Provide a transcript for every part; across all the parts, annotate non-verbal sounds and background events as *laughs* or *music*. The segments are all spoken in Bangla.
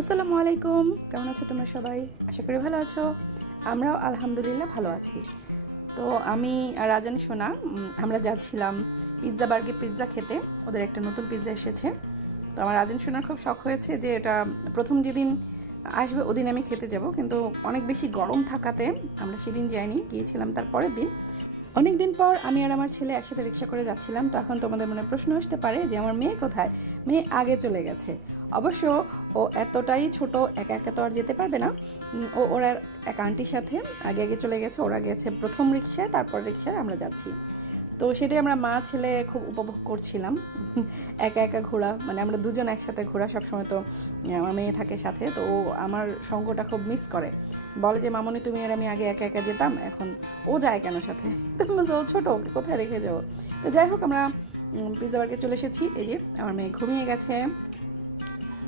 আসসালামু আলাইকুম। কেমন আছো তোমরা সবাই? আশা করি ভালো আছো। আমরাও আলহামদুলিল্লাহ ভালো আছি। তো আমি রাজান সোনা আমরা যাচ্ছিলাম পিৎজা বার্গে পিৎজা খেতে। ওদের একটা নতুন পিৎজা এসেছে। তো আমার রাজান সোনার খুব শখ হয়েছে যে এটা প্রথম যেদিন আসবে ওদিন আমি খেতে যাব। কিন্তু অনেক বেশি গরম থাকাতে আমরা সেদিন যাইনি, গিয়েছিলাম তার পরের দিন। অনেক দিন পর আমি আর আমার ছেলে একসাথে রিক্সা করে যাচ্ছিলাম। তখন তোমাদের মনে প্রশ্ন আসতে পারে যে আমার মেয়ে কোথায়? মেয়ে আগে চলে গেছে। অবশ্য ও এতটাই ছোট, একা একা তো আর যেতে পারবে না। ও ওরা এক আন্টির সাথে আগে আগে চলে গেছে, ওরা গেছে প্রথম রিক্সায়, তারপর রিক্সায় আমরা যাচ্ছি। তো সেটাই আমরা মা, ছেলে খুব উপভোগ করছিলাম। *laughs* একা একা ঘোরা মানে আমরা দুজন একসাথে ঘোরা সবসময় তো আমার মেয়ে থাকে সাথে, তো ও আমার সঙ্গটা খুব মিস করে। বলে যে, মামনি, তুমি আর আমি আগে একা একা যেতাম, এখন ও যায় কেন সাথে? *laughs* তো ও ছোটো, ওকে কোথায় রেখে যাব? তো যাই হোক, আমরা পিৎজা বার্গে চলে এসেছি। এই যে, আমার মেয়ে ঘুমিয়ে গেছে।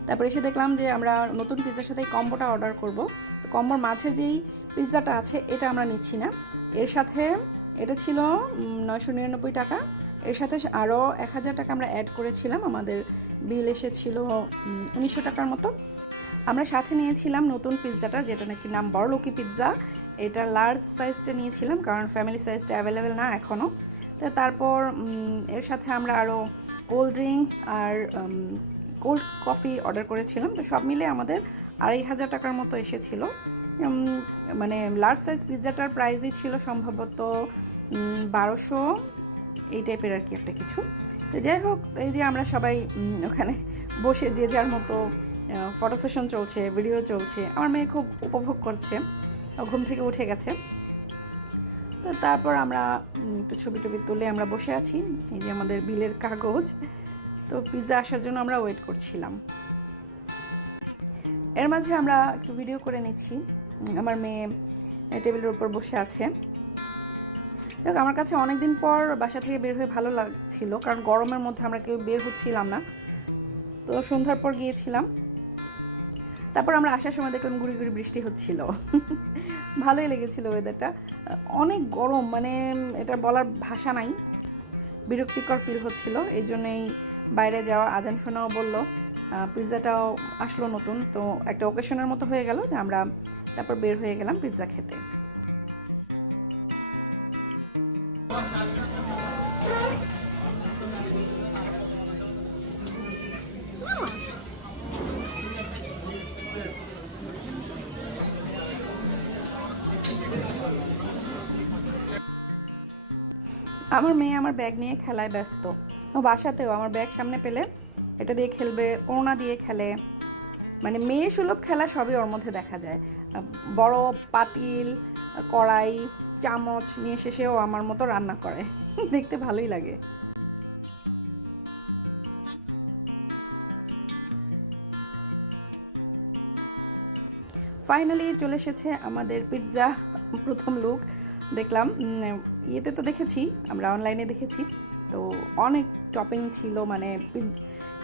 তারপরে এসে দেখলাম যে আমরা নতুন পিৎজার সাথে কম্বোটা অর্ডার করব। তো কম্বোর মাঝে যেই পিৎজাটা আছে, এটা আমরা নিচ্ছি না। এর সাথে এটা ছিল নয়শো নিরানব্বই টাকা। এর সাথে আরও এক হাজার টাকা আমরা অ্যাড করেছিলাম। আমাদের বিল এসেছিল উনিশশো টাকার মতো। আমরা সাথে নিয়েছিলাম নতুন পিৎজাটা, যেটা নাকি নাম বড়লোকি পিৎজা। এটা লার্জ সাইজটা নিয়েছিলাম, কারণ ফ্যামিলি সাইজটা অ্যাভেলেবেল না এখনও তো তারপর এর সাথে আমরা আরও কোল্ড ড্রিঙ্কস আর কোল্ড কফি অর্ডার করেছিলাম। তো সব মিলে আমাদের আড়াই হাজার টাকার মতো এসেছিল। মানে লার্জ সাইজ পিৎজাটার প্রাইসই ছিল সম্ভবত বারোশো এই টাইপের আর কি একটা কিছু। তো যাই হোক, এই যে আমরা সবাই ওখানে বসে যে যার মতো ফটো সেশন চলছে ভিডিও চলছে, আমার মেয়ে খুব উপভোগ করছে। ঘুম থেকে উঠে গেছে। তো তারপর আমরা একটু ছবি টবি তুলে আমরা বসে আছি। এই যে আমাদের বিলের কাগজ। তো পিৎজা আসার জন্য আমরা ওয়েট করছিলাম। এর মাঝে আমরা একটু ভিডিও করে নিচ্ছি। আমার মেয়ে টেবিলের উপর বসে আছে। দেখ আমার কাছে অনেকদিন পর বাসা থেকে বের হয়ে ভালো লাগছিল, কারণ গরমের মধ্যে আমরা কেউ বের হচ্ছিলাম না। তো সন্ধ্যার পর গিয়েছিলাম। তারপর আমরা আসার সময় দেখলাম গুড়ি গুড়ি বৃষ্টি হচ্ছিল। *laughs* ভালোই লেগেছিল ওয়েদারটা অনেক গরম মানে এটা বলার ভাষা নাই। বিরক্তিকর ফিল হচ্ছিল, এই জন্যই বাইরে যাওয়া আজান শোনাও বলল পিৎজাটাও আসলো নতুন, তো একটা ওকেশনের মতো হয়ে গেল যে আমরা তারপর বের হয়ে গেলাম পিৎজা খেতে। আমার মেয়ে আমার ব্যাগ নিয়ে খেলায় ব্যস্ত। ও বাসাতেও আমার ব্যাগ সামনে পেলে এটা দিয়ে খেলবে, ওড়না দিয়ে খেলে। মানে মেয়ে সুলভ খেলা সবই ওর মধ্যে দেখা যায়। বড় পাতিল, কড়াই, চামচ নিয়ে শেষেও আমার মতো রান্না করে। *laughs* দেখতে ভালোই লাগে। ফাইনালি চলে এসেছে আমাদের পিৎজা প্রথম লুক দেখলাম ইয়েতে তো দেখেছি, আমরা অনলাইনে দেখেছি। তো অনেক টপিং ছিল মানে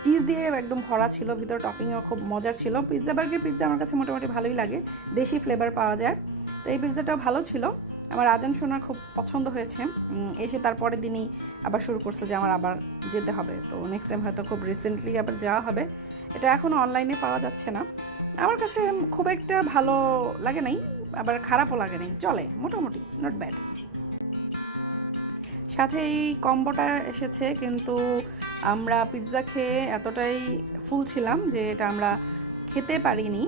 চিজ দিয়ে একদম ভরা ছিল, ভিতরে টপিংও খুব মজার ছিল। পিৎজা বার্গের পিৎজা আমার কাছে মোটামুটি ভালোই লাগে, দেশি ফ্লেভার পাওয়া যায়। তো এই পিৎজাটাও ভালো ছিল। আমার আজান শোনার খুব পছন্দ হয়েছে। এসে তারপরের দিনই আবার শুরু করছে যে আমার আবার যেতে হবে। তো নেক্সট টাইম হয়তো খুব রিসেন্টলি আবার যাওয়া হবে। এটা এখনও অনলাইনে পাওয়া যাচ্ছে না। আমার কাছে খুব একটা ভালো লাগে নাই। আবার খারাপও লাগে নাই। চলে, মোটামুটি নট ব্যাড সাথে এই কম্বোটা এসেছে, কিন্তু আমরা পিৎজা খেয়ে এতটাই ফুল ছিলাম যে এটা আমরা খেতে পারিনি।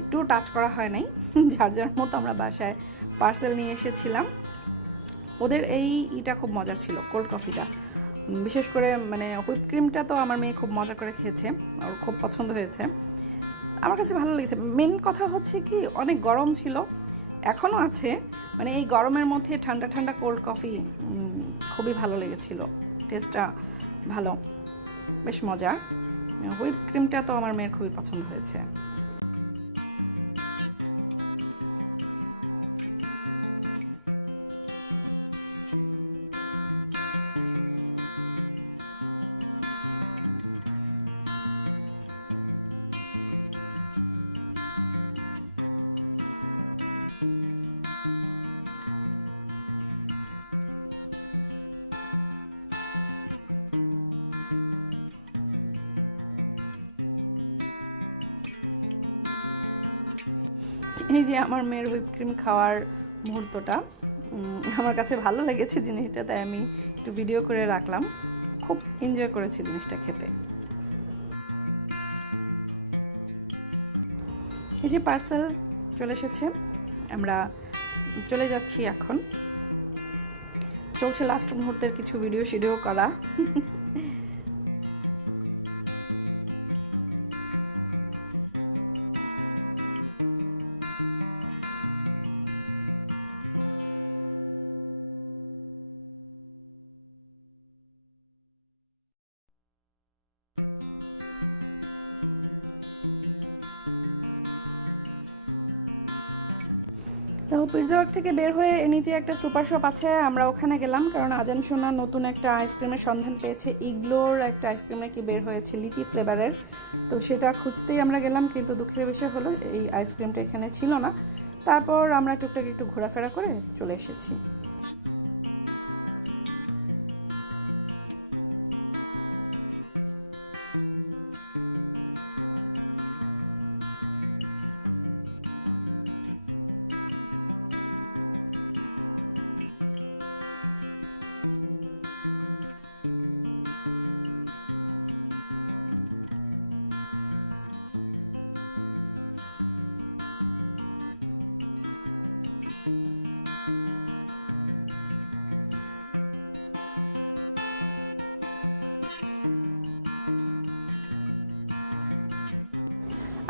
একটু টাচ করা হয় নাই, *laughs* যার যার মতো আমরা বাসায় পার্সেল নিয়ে এসেছিলাম। ওদের এই ইটা খুব মজার ছিল কোল্ড কফিটা বিশেষ করে মানে হুইপ ক্রিমটা তো আমার মেয়ে খুব মজা করে খেয়েছে, ওর খুব পছন্দ হয়েছে। আমার কাছে ভালো লেগেছে। মেন কথা হচ্ছে কি, অনেক গরম ছিল এখনও আছে। মানে এই গরমের মধ্যে ঠান্ডা ঠান্ডা কোল্ড কফি খুবই ভালো লেগেছিল। টেস্টটা ভালো। বেশ মজা হুইপ ক্রিমটা তো আমার মেয়ের খুবই পছন্দ হয়েছে। এই যে আমার মেয়ের হুইপ ক্রিম খাওয়ার মুহূর্তটা আমার কাছে ভালো লেগেছে জিনিসটা, তাই আমি একটু ভিডিও করে রাখলাম। খুব এনজয় করেছি জিনিসটা খেতে। এই যে পার্সেল চলে এসেছে, আমরা চলে যাচ্ছি এখন। চলছে লাস্ট মুহূর্তের কিছু ভিডিও শিডিও করা। তো পিৎজা থেকে বের হয়ে নিচে একটা সুপার শপ আছে, আমরা ওখানে গেলাম। কারণ আজান সোনা নতুন একটা আইসক্রিমের সন্ধান পেয়েছে। ইগলোর একটা আইসক্রিমে কি বের হয়েছে, লিচি ফ্লেভারের তো সেটা খুঁজতেই আমরা গেলাম, কিন্তু দুঃখের বিষয় হলো, এই আইসক্রিমটা এখানে ছিল না। তারপর আমরা টুকটাক একটু ঘোরাফেরা করে চলে এসেছি।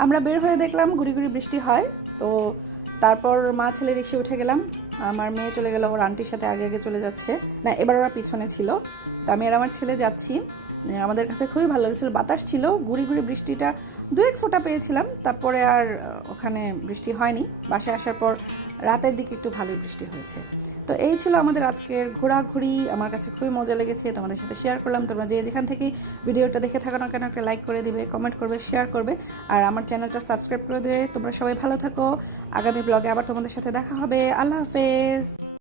আমরা বের হয়ে দেখলাম, গুড়ি গুড়ি বৃষ্টি হয়। তো তারপর মা ছেলে রিক্সে উঠে গেলাম। আমার মেয়ে চলে গেল, ওর আন্টির সাথে আগে আগে চলে যাচ্ছে। না, এবার ওরা পিছনে ছিল। তো আমি আর আমার ছেলে যাচ্ছি। আমাদের কাছে খুবই ভালো লেগেছিল, বাতাস ছিল, গুড়ি গুড়ি বৃষ্টিটা দু এক ফোঁটা পেয়েছিলাম। তারপরে আর ওখানে বৃষ্টি হয়নি। বাসায় আসার পর রাতের দিকে একটু ভালোই বৃষ্টি হয়েছে। তো এই ছিল আমাদের আজকের ঘোরাঘুরি। আমার কাছে খুবই মজা লেগেছে, তোমাদের সাথে শেয়ার করলাম। তোমরা যে যেখান থেকে ভিডিওটা দেখে থাকো না কেন, একটা লাইক করে দিবে কমেন্ট করবে শেয়ার করবে। আর আমার চ্যানেলটা সাবস্ক্রাইব করে দেবে। তোমরা সবাই ভালো থাকো। আগামী ব্লগে আবার তোমাদের সাথে দেখা হবে। আল্লাহ হাফেজ।